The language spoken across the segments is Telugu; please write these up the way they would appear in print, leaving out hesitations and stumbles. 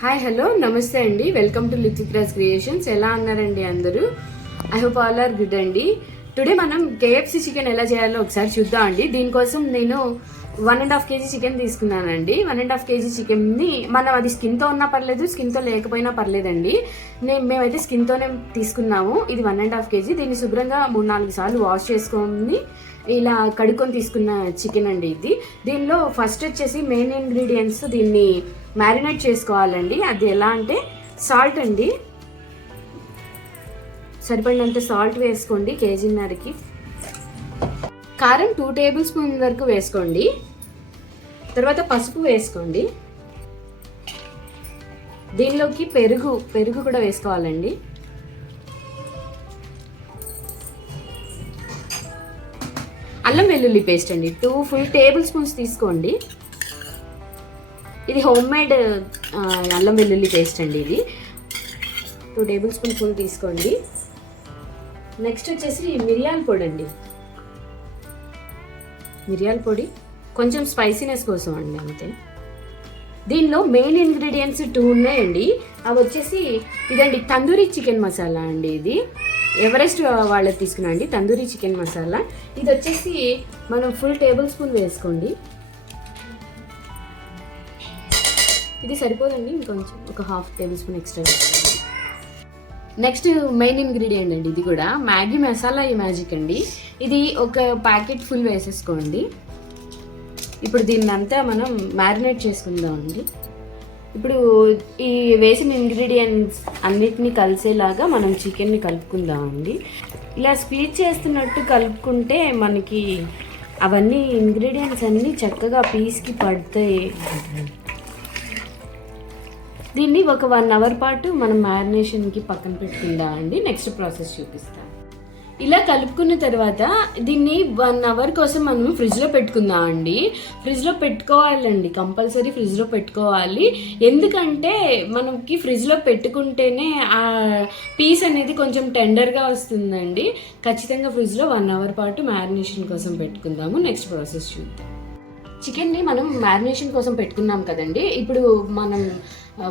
హాయ్ హలో నమస్తే అండి, వెల్కమ్ టు లిత్విక్రాస్ క్రియేషన్స్. ఎలా ఉన్నారండి అందరూ? I hope all are good అండి. టుడే మనం KFC చికెన్ ఎలా చేయాలో ఒకసారి చూద్దాం అండి. దీనికోసం నేను 1.5 kg చికెన్ తీసుకున్నానండి. 1.5 kg చికెన్ని మనం అది స్కిన్తో ఉన్నా పర్లేదు, స్కిన్తో లేకపోయినా పర్లేదండి. మేమైతే స్కిన్తోనే తీసుకున్నాము. ఇది 1.5 kg. దీన్ని శుభ్రంగా 3-4 సార్లు వాష్ చేసుకొని ఇలా కడుక్కొని తీసుకున్న చికెన్ అండి ఇది. దీనిలో ఫస్ట్ వచ్చేసి మెయిన్ ఇంగ్రీడియంట్స్ దీన్ని మ్యారినేట్ చేసుకోవాలండి. అది ఎలా అంటే సాల్ట్ అండి, సరిపడినంత సాల్ట్ వేసుకోండి కేజీన్నరకి. కారం 2 టేబుల్ స్పూన్ వరకు వేసుకోండి. తర్వాత పసుపు వేసుకోండి. దీనిలోకి పెరుగు కూడా వేసుకోవాలండి. అల్లం వెల్లుల్లి పేస్ట్ అండి 2 ఫుల్ టేబుల్ స్పూన్స్ తీసుకోండి. ఇది హోమ్ మేడ్ అల్లం వెల్లుల్లి పేస్ట్ అండి. ఇది 2 టేబుల్ స్పూన్ ఫుల్ తీసుకోండి. నెక్స్ట్ వచ్చేసి మిరియాల పొడి అండి. మిరియాల పొడి కొంచెం స్పైసీనెస్ కోసం అండి, అంతే. దీనిలో మెయిన్ ఇంగ్రీడియంట్స్ 2 ఉన్నాయండి. అవి వచ్చేసి ఇదండి, తందూరి చికెన్ మసాలా అండి. ఇది ఎవరెస్ట్ వాళ్ళకి తీసుకున్నా అండి, తందూరి చికెన్ మసాలా. ఇది వచ్చేసి మనం ఫుల్ టేబుల్ స్పూన్ వేసుకోండి. ఇది సరిపోదండి, ఇంకొంచెం ఒక హాఫ్ టేబుల్ స్పూన్ ఎక్స్ట్రా వేసుకోండి. నెక్స్ట్ మెయిన్ ఇంగ్రీడియంట్ అండి, ఇది కూడా మ్యాగీ మసాలా ఈ మ్యాజిక్ అండి. ఇది ఒక ప్యాకెట్ ఫుల్ వేసేసుకోండి. ఇప్పుడు దీన్ని అంతా మనం మ్యారినేట్ చేసుకుందాం అండి. ఇప్పుడు ఈ వేసిన ఇంగ్రీడియంట్స్ అన్నిటినీ కలిసేలాగా మనం చికెన్ని కలుపుకుందాం అండి. ఇలా స్క్వీజ్ చేస్తున్నట్టు కలుపుకుంటే మనకి అవన్నీ ఇంగ్రీడియంట్స్ అన్నీ చక్కగా పీస్కి పడతాయి. దీన్ని ఒక 1 అవర్ పాటు మనం మ్యారినేషన్కి పక్కన పెట్టుకుందాం అండి. నెక్స్ట్ ప్రాసెస్ చూపిస్తాను. ఇలా కలుపుకున్న తర్వాత దీన్ని 1 అవర్ కోసం మనం ఫ్రిడ్జ్లో పెట్టుకుందాం అండి. ఫ్రిడ్జ్లో పెట్టుకోవాలండి, కంపల్సరీ ఫ్రిడ్జ్లో పెట్టుకోవాలి. ఎందుకంటే మనకి ఫ్రిడ్జ్లో పెట్టుకుంటేనే ఆ పీస్ అనేది కొంచెం టెండర్గా వస్తుందండి. ఖచ్చితంగా ఫ్రిడ్జ్లో 1 అవర్ పాటు మ్యారినేషన్ కోసం పెట్టుకుందాము. నెక్స్ట్ ప్రాసెస్ చూద్దాం. చికెన్ని మనం మ్యారినేషన్ కోసం పెట్టుకున్నాం కదండి. ఇప్పుడు మనం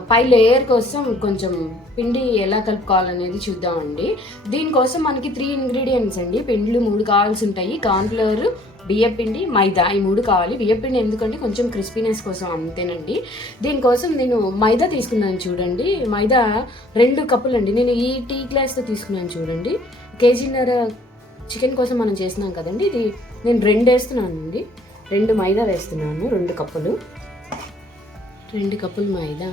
పై లేయర్ కోసం కొంచెం పిండి ఎలా కలుపుకోవాలనేది చూద్దామండి. దీనికోసం మనకి 3 ఇంగ్రీడియంట్స్ అండి. పిండిలు 3 కావాల్సి ఉంటాయి. కార్న్ఫ్లవర్, బియ్యపిండి, మైదా, ఈ 3 కావాలి. బియ్యపిండి ఎందుకంటే కొంచెం క్రిస్పీనెస్ కోసం, అంతేనండి. దీనికోసం నేను మైదా తీసుకున్నాను చూడండి. మైదా 2 కప్పులు అండి. నేను ఈ టీ గ్లాస్తో తీసుకున్నాను చూడండి. కేజీన్నర చికెన్ కోసం మనం చేస్తున్నాం కదండి. ఇది నేను 2 వేస్తున్నానండి. 2 మైదా వేస్తున్నాను. 2 కప్పులు మైదా.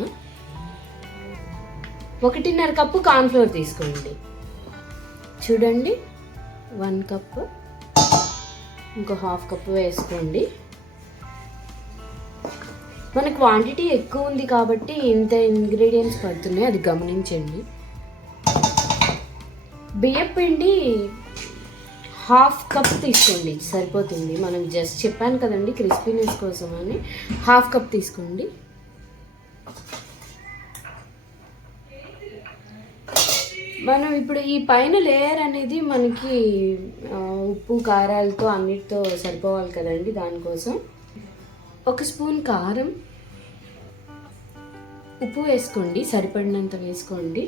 1.5 కప్పు కార్న్ఫ్లోర్ తీసుకోండి. చూడండి, 1 కప్పు, ఇంకో హాఫ్ కప్పు వేసుకోండి. మన క్వాంటిటీ ఎక్కువ ఉంది కాబట్టి ఇంత ఇంగ్రీడియంట్స్ పడుతున్నాయి, అది గమనించండి. బియ్యపిండి 1/2 కప్ తీసుకోండి, సరిపోతుంది. మనం జస్ట్ చెప్పాను కదండి క్రిస్పీనెస్ కోసం అని. 1/2 కప్ తీసుకోండి. మనం ఇప్పుడు ఈ పైన లేయర్ అనేది మనకి ఉప్పు కారాలతో అన్నిటితో సరిపోవాలి కదండి. దానికోసం 1 స్పూన్ కారం, ఉప్పు వేసుకోండి, సరిపడినంత వేసుకోండి.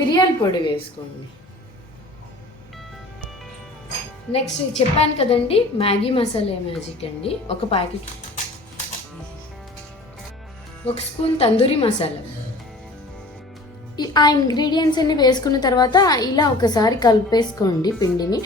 మిరియాల పొడి వేసుకోండి. నెక్స్ట్ చెప్పాను కదండి మ్యాగీ మసాలా మ్యాజిక్ అండి, 1 ప్యాకెట్. 1 స్పూన్ తందూరి మసాలా. ఆ ఇంగ్రీడియంట్స్ అన్ని వేసుకున్న తర్వాత ఇలా ఒకసారి కలిపేసుకోండి పిండిని.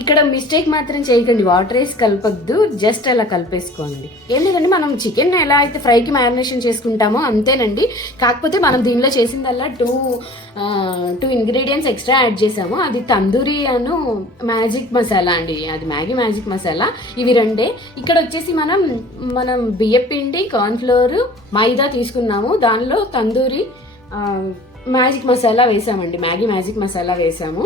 ఇక్కడ మిస్టేక్ మాత్రం చేయకండి, వాటర్ వేసి కలపద్దు, జస్ట్ అలా కలిపేసుకోండి. ఎందుకంటే మనం చికెన్ ఎలా అయితే ఫ్రైకి మ్యారినేషన్ చేసుకుంటామో అంతేనండి. కాకపోతే మనం దీనిలో చేసిందల్లా 2 ఇంగ్రీడియంట్స్ ఎక్స్ట్రా యాడ్ చేసాము. అది తందూరి అను మ్యాజిక్ మసాలా అండి, అది మ్యాగీ మ్యాజిక్ మసాలా. ఇవి 2. ఇక్కడ వచ్చేసి మనం బియ్యపిండి, కార్న్ఫ్లోర్, మైదా తీసుకున్నాము. దానిలో తందూరి మ్యాజిక్ మసాలా వేసామండి, మ్యాగీ మ్యాజిక్ మసాలా వేసాము.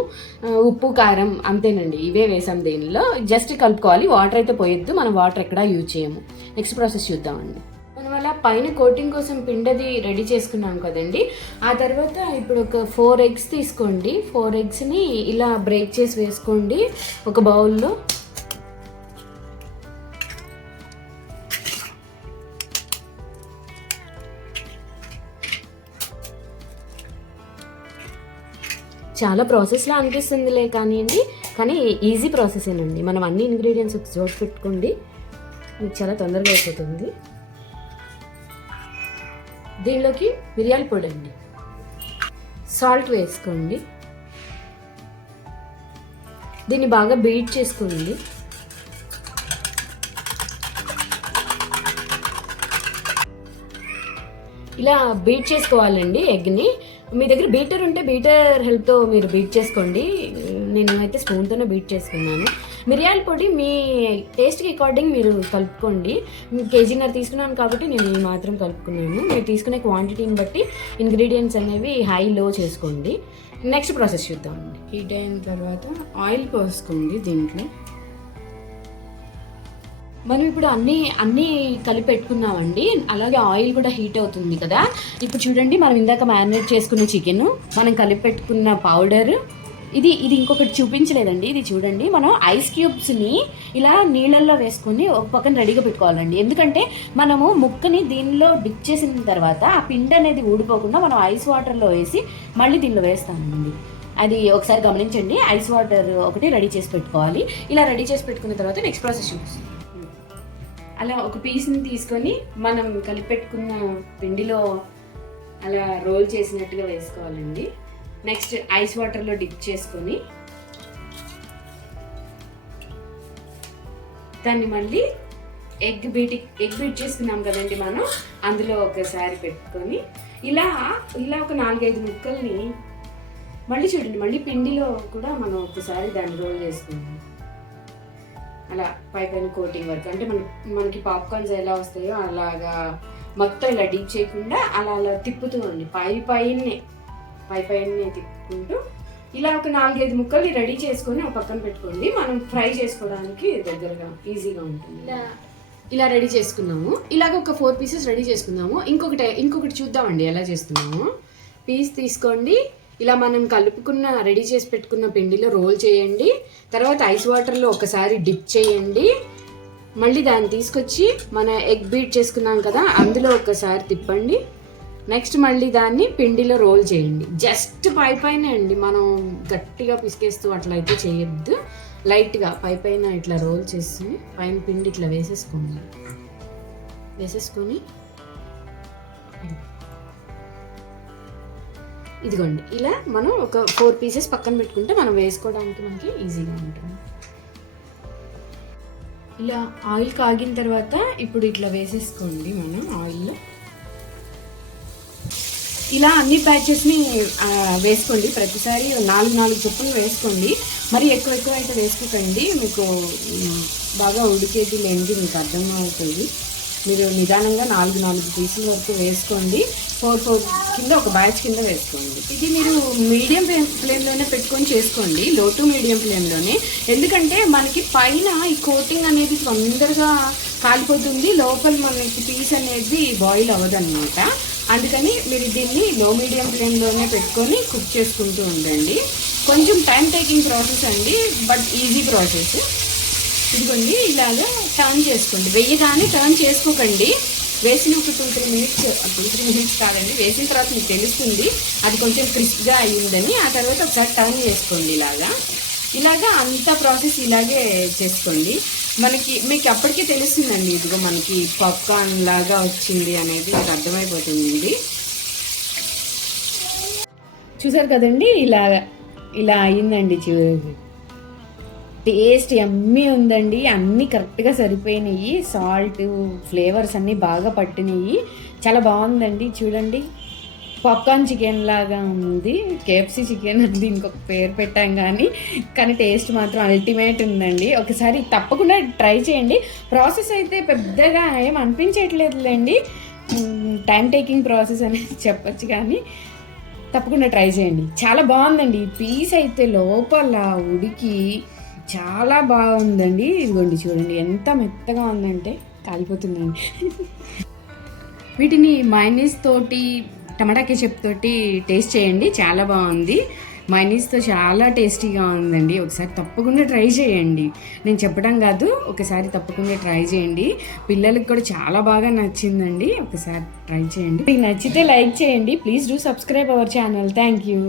ఉప్పు కారం అంతేనండి, ఇవే వేసాం. దీనిలో జస్ట్ కలుపుకోవాలి, వాటర్ అయితే పోయొద్దు. మనం వాటర్ ఎక్కడా యూజ్ చేయము. నెక్స్ట్ ప్రాసెస్ చూద్దామండి. మనం అలా పైన కోటింగ్ కోసం పిండది రెడీ చేసుకున్నాం కదండి. ఆ తర్వాత ఇప్పుడు ఒక 4 ఎగ్స్ తీసుకోండి. 4 ఎగ్స్ని ఇలా బ్రేక్ చేసి వేసుకోండి ఒక బౌల్లో. చాలా ప్రాసెస్లా అనిపిస్తుందిలే కానివ్వండి, కానీ ఈజీ ప్రాసెసేనండి. మనం అన్ని ఇంగ్రీడియంట్స్ ఒక చోటు పెట్టుకోండి, మీకు చాలా తొందరగా అయిపోతుంది. దీనిలోకి మిరియాల పొడి అండి, సాల్ట్ వేసుకోండి, దీన్ని బాగా బీట్ చేసుకోండి. ఇలా బీట్ చేసుకోవాలండి ఎగ్ని. మీ దగ్గర బీటర్ ఉంటే బీటర్ హెల్ప్తో మీరు బీట్ చేసుకోండి. నేను అయితే స్పూన్తోనే బీట్ చేసుకున్నాను. మిరియాల పొడి మీ టేస్ట్కి అకార్డింగ్ మీరు కలుపుకోండి. కేజీన్నర తీసుకున్నాను కాబట్టి నేను ఈ మాత్రం కలుపుకున్నాను. మీరు తీసుకునే క్వాంటిటీని బట్టి ఇంగ్రీడియంట్స్ అనేవి హై లో చేసుకోండి. నెక్స్ట్ ప్రాసెస్ చూద్దామండి. హీట్ అయిన తర్వాత ఆయిల్ పోసుకోండి. దీంట్లో మనం ఇప్పుడు అన్నీ కలిపి పెట్టుకున్నామండి. అలాగే ఆయిల్ కూడా హీట్ అవుతుంది కదా. ఇప్పుడు చూడండి, మనం ఇందాక మ్యారినేట్ చేసుకున్న చికెన్, మనం కలిపి పెట్టుకున్న పౌడర్, ఇది ఇంకొకటి చూపించలేదండి. ఇది చూడండి, మనం ఐస్ క్యూబ్స్ని ఇలా నీళ్ళల్లో వేసుకొని ఒక పక్కన రెడీగా పెట్టుకోవాలండి. ఎందుకంటే మనము ముక్కని దీనిలో డిప్ చేసిన తర్వాత ఆ పిండి అనేది ఊడిపోకుండా మనం ఐస్ వాటర్లో వేసి మళ్ళీ దీనిలో వేస్తామండి. అది ఒకసారి గమనించండి. ఐస్ వాటర్ ఒకటి రెడీ చేసి పెట్టుకోవాలి. ఇలా రెడీ చేసి పెట్టుకున్న తర్వాత నెక్స్ట్ ప్రాసెస్ చూపిస్తాం. అలా ఒక పీస్ని తీసుకొని మనం కలిపెట్టుకున్న పిండిలో అలా రోల్ చేసినట్టుగా వేసుకోవాలండి. నెక్స్ట్ ఐస్ వాటర్లో డిప్ చేసుకొని దాన్ని మళ్ళీ ఎగ్ బీట్ చేసుకున్నాం కదండి మనం, అందులో ఒకసారి పెట్టుకొని ఇలా ఒక 4-5 ముక్కల్ని మళ్ళీ చూడండి, మళ్ళీ పిండిలో కూడా మనం ఒకసారి దాన్ని రోల్ చేసుకుందాం. అలా పైన కోటింగ్ వరకు, అంటే మనకి పాప్కార్న్స్ ఎలా వస్తాయో అలాగా మొత్తం ఇలా డీప్ చేయకుండా అలా తిప్పుతూ ఉండి పైనే తిప్పుకుంటూ ఇలా ఒక 4-5 ముక్కలు రెడీ చేసుకొని ఒక పక్కన పెట్టుకోండి. మనం ఫ్రై చేసుకోవడానికి దగ్గరగా ఈజీగా ఉంటుంది. ఇలా రెడీ చేసుకున్నాము. ఇలాగ ఒక 4 పీసెస్ రెడీ చేసుకున్నాము. ఇంకొకటి చూద్దామండి ఎలా చేస్తున్నాము. పీస్ తీసుకోండి, ఇలా మనం రెడీ చేసి పెట్టుకున్న పిండిలో రోల్ చేయండి. తర్వాత ఐస్ వాటర్లో ఒకసారి డిప్ చేయండి. మళ్ళీ దాన్ని తీసుకొచ్చి మన ఎగ్ బీట్ చేసుకున్నాం కదా, అందులో ఒకసారి తిప్పండి. నెక్స్ట్ మళ్ళీ దాన్ని పిండిలో రోల్ చేయండి. జస్ట్ పైన అండి, మనం గట్టిగా పిసికేస్తూ అట్లా అయితే చేయొద్దు. లైట్గా పైన ఇట్లా రోల్ చేసి పైన పిండి ఇట్లా వేసేసుకొని ఇదిగోండి, ఇలా మనం ఒక 4 పీసెస్ పక్కన పెట్టుకుంటే మనం వేసుకోవడానికి మనకి ఈజీగా ఉంటుంది. ఇలా ఆయిల్ కాగిన తర్వాత ఇప్పుడు ఇట్లా వేసేసుకోండి. మనం ఆయిల్లో ఇలా అన్ని బ్యాచెస్ని వేసుకోండి. ప్రతిసారి 4 చొప్పున వేసుకోండి. మరి ఎక్కువ అయితే వేసుకోకండి, మీకు బాగా ఉడికేది లేనిది మీకు అర్థమవుతుంది. మీరు నిదానంగా 4 పీసుల వరకు వేసుకోండి. 4 కింద ఒక బ్యాచ్ కింద వేసుకోండి. ఇది మీరు మీడియం ఫ్లేమ్లోనే పెట్టుకొని చేసుకోండి, లో టు మీడియం ఫ్లేమ్లోనే. ఎందుకంటే మనకి పైన ఈ కోటింగ్ అనేది తొందరగా కాలిపోతుంది, లోపల మనకి పీస్ అనేది బాయిల్ అవ్వదన్నమాట. అందుకని మీరు దీన్ని లో మీడియం ఫ్లేమ్లోనే పెట్టుకొని కుక్ చేసుకుంటూ ఉండండి. కొంచెం టైం టేకింగ్ ప్రాసెస్ అండి, బట్ ఈజీ ప్రాసెస్. ఇదిగోండి, ఇలాగా టర్న్ చేసుకోండి. వెయ్యగానే టర్న్ చేసుకోకండి. వేసిన ఒక 2-3 మినిట్స్ కాదండి, వేసిన తర్వాత మీకు తెలుస్తుంది అది కొంచెం క్రిస్ప్గా అయ్యిందని. ఆ తర్వాత ఒకసారి టర్న్ చేసుకోండి. ఇలాగా అంత ప్రాసెస్ ఇలాగే చేసుకోండి. మీకు అప్పటికే తెలుస్తుందండి, ఇదిగో మనకి పాప్కార్న్ లాగా వచ్చింది అనేది మీకు అర్థమైపోతుంది. చూసారు కదండి, ఇలా అయ్యిందండి. టేస్ట్ యమ్మీ ఉందండి. అన్నీ కరెక్ట్గా సరిపోయినాయి. సాల్ట్, ఫ్లేవర్స్ అన్నీ బాగా పట్టినాయి. చాలా బాగుందండి. చూడండి, పాప్కార్న్ చికెన్ లాగా ఉంది. KFC చికెన్ అని ఇంకొక పేరు పెట్టాం కానీ టేస్ట్ మాత్రం అల్టిమేట్ ఉందండి. ఒకసారి తప్పకుండా ట్రై చేయండి. ప్రాసెస్ అయితే పెద్దగా ఏం అనిపించట్లేదులేండి, టైం టేకింగ్ ప్రాసెస్ అనేది చెప్పచ్చు, కానీ తప్పకుండా ట్రై చేయండి. చాలా బాగుందండి. ఈ పీస్ అయితే లోపల ఉడికి చాలా బాగుందండి. ఇదిగోండి చూడండి, ఎంత మెత్తగా ఉందంటే కాలిపోతుందండి. వీటిని మైనీస్ తోటి, టమాటా కెచప్ తోటి టేస్ట్ చేయండి, చాలా బాగుంది. మైనీస్తో చాలా టేస్టీగా ఉందండి. ఒకసారి తప్పకుండా ట్రై చేయండి. నేను చెప్పడం కాదు, ఒకసారి తప్పకుండా ట్రై చేయండి. పిల్లలకి కూడా చాలా బాగా నచ్చిందండి. ఒకసారి ట్రై చేయండి. మీకు నచ్చితే లైక్ చేయండి. Please do subscribe our channel. Thank you.